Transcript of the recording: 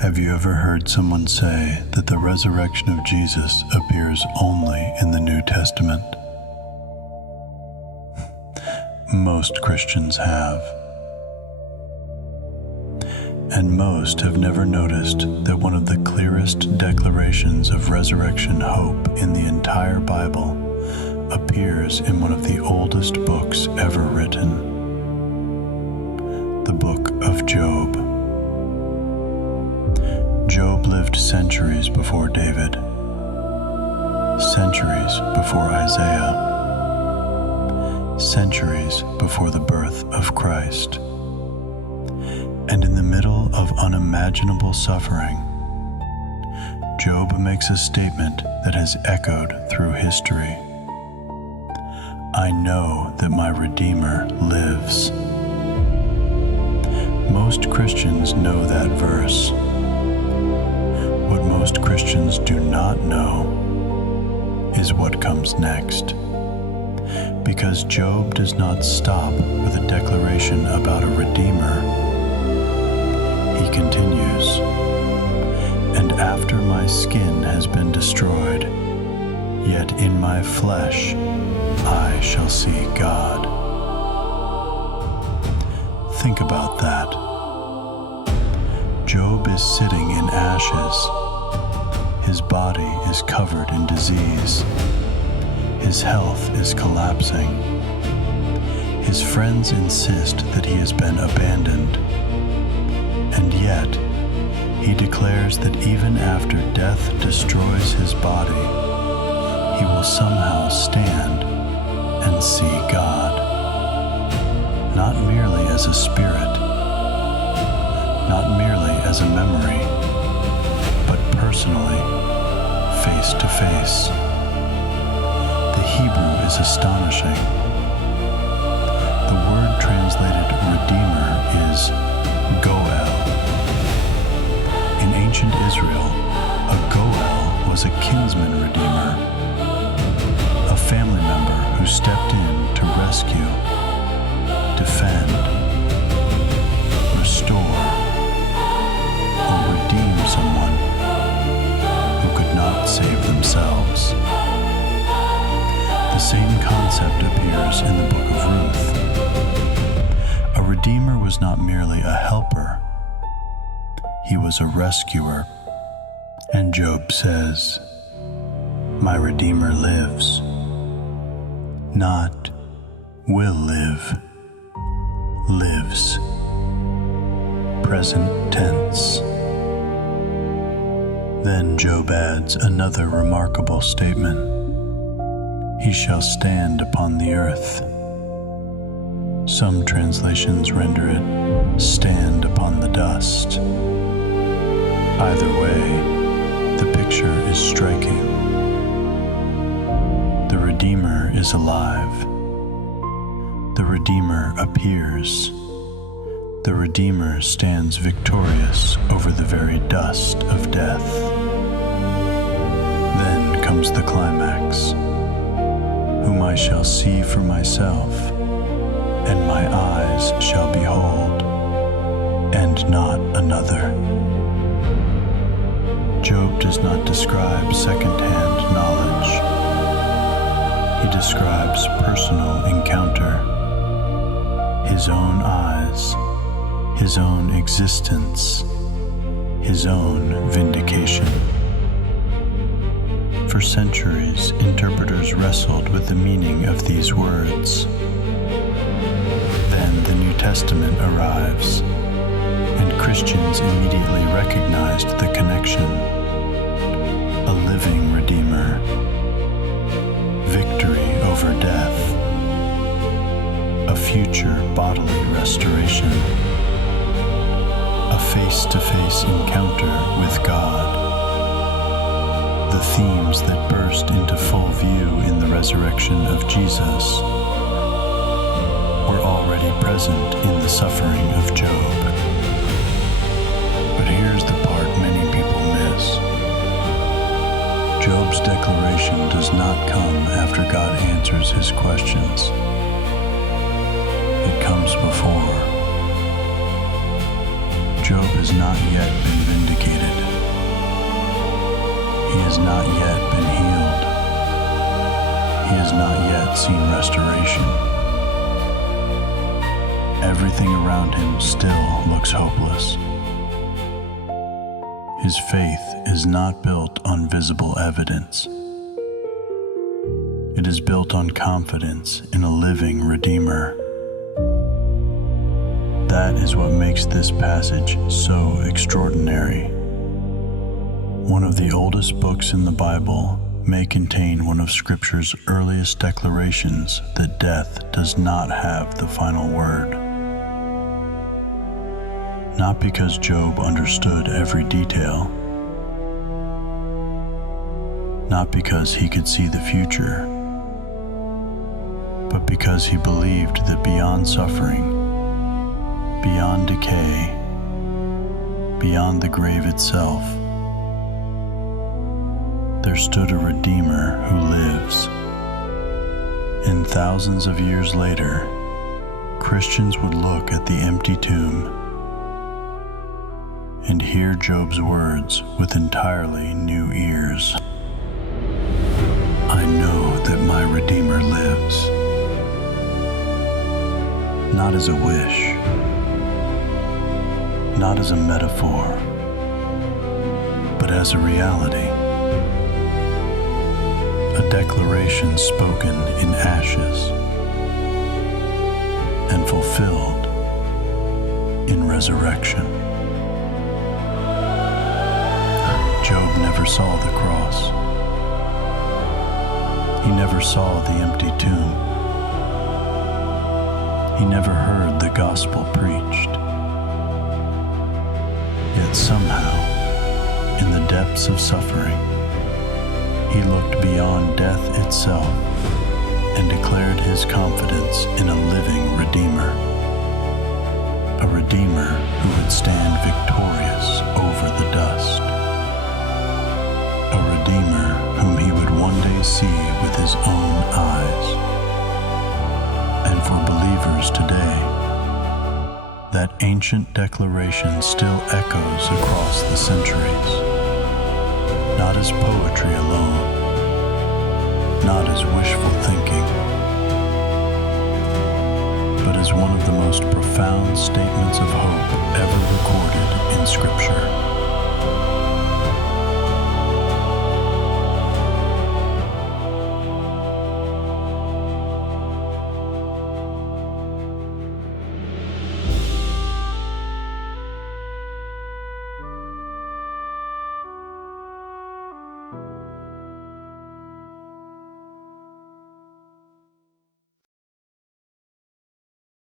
Have you ever heard someone say that the resurrection of Jesus appears only in the New Testament? Most Christians have. And most have never noticed that one of the clearest declarations of resurrection hope in the entire Bible appears in one of the oldest books ever written, the book of Job. Job lived centuries before David, centuries before Isaiah, centuries before the birth of Christ. And in the middle of unimaginable suffering, Job makes a statement that has echoed through history. I know that my Redeemer lives. Most Christians know that verse. What most Christians do not know is what comes next. Because Job does not stop with a declaration about a Redeemer. He continues, and after my skin has been destroyed, yet in my flesh I shall see God. Think about that. Job is sitting in ashes. His body is covered in disease. His health is collapsing. His friends insist that he has been abandoned. And yet, he declares that even after death destroys his body, he will somehow stand and see God. Not merely as a spirit, not merely as a memory, but personally, face to face. The Hebrew is astonishing. The word translated Redeemer is Goel. In ancient Israel, a Goel was a kinsman redeemer, a family member who stepped in to rescue, defend, restore, or redeem someone who could not save themselves. The same concept appears in the book of Ruth. A redeemer was not merely a helper, he was a rescuer. And Job says, my Redeemer lives, not will live, lives. Present tense. Then Job adds another remarkable statement. He shall stand upon the earth. Some translations render it, stand upon the dust. Either way, the picture is striking. The Redeemer is alive. The Redeemer appears. The Redeemer stands victorious over the very dust of death. Then comes the climax, whom I shall see for myself, and my eyes shall behold, and not another. Job does not describe second-hand knowledge. He describes personal encounter, his own eyes, his own existence, his own vindication. For centuries, interpreters wrestled with the meaning of these words. Then the New Testament arrives, and Christians immediately recognized the connection. A living Redeemer, victory over death, a future bodily restoration, a face-to-face encounter with God. The themes that burst into full view in the resurrection of Jesus were already present in the suffering of Job. But here's the part many people miss. Job's declaration does not come after God answers his questions. It comes before. Job has not yet been vindicated. He has not yet been healed. He has not yet seen restoration. Everything around him still looks hopeless. His faith is not built on visible evidence. It is built on confidence in a living Redeemer. That is what makes this passage so extraordinary. One of the oldest books in the Bible may contain one of Scripture's earliest declarations that death does not have the final word. Not because Job understood every detail, not because he could see the future, but because he believed that beyond suffering, beyond decay, beyond the grave itself, there stood a Redeemer who lives. And thousands of years later, Christians would look at the empty tomb and hear Job's words with entirely new ears. I know that my Redeemer lives, not as a wish, not as a metaphor, but as a reality. A declaration spoken in ashes and fulfilled in resurrection. Job never saw the cross. He never saw the empty tomb. He never heard the gospel preached. Yet somehow, in the depths of suffering, he looked beyond death itself and declared his confidence in a living Redeemer. A Redeemer who would stand victorious over the dust. A Redeemer whom he would one day see with his own eyes. And for believers today, that ancient declaration still echoes across the centuries, not as poetry alone, not as wishful thinking, but as one of the most profound statements of hope ever recorded in Scripture.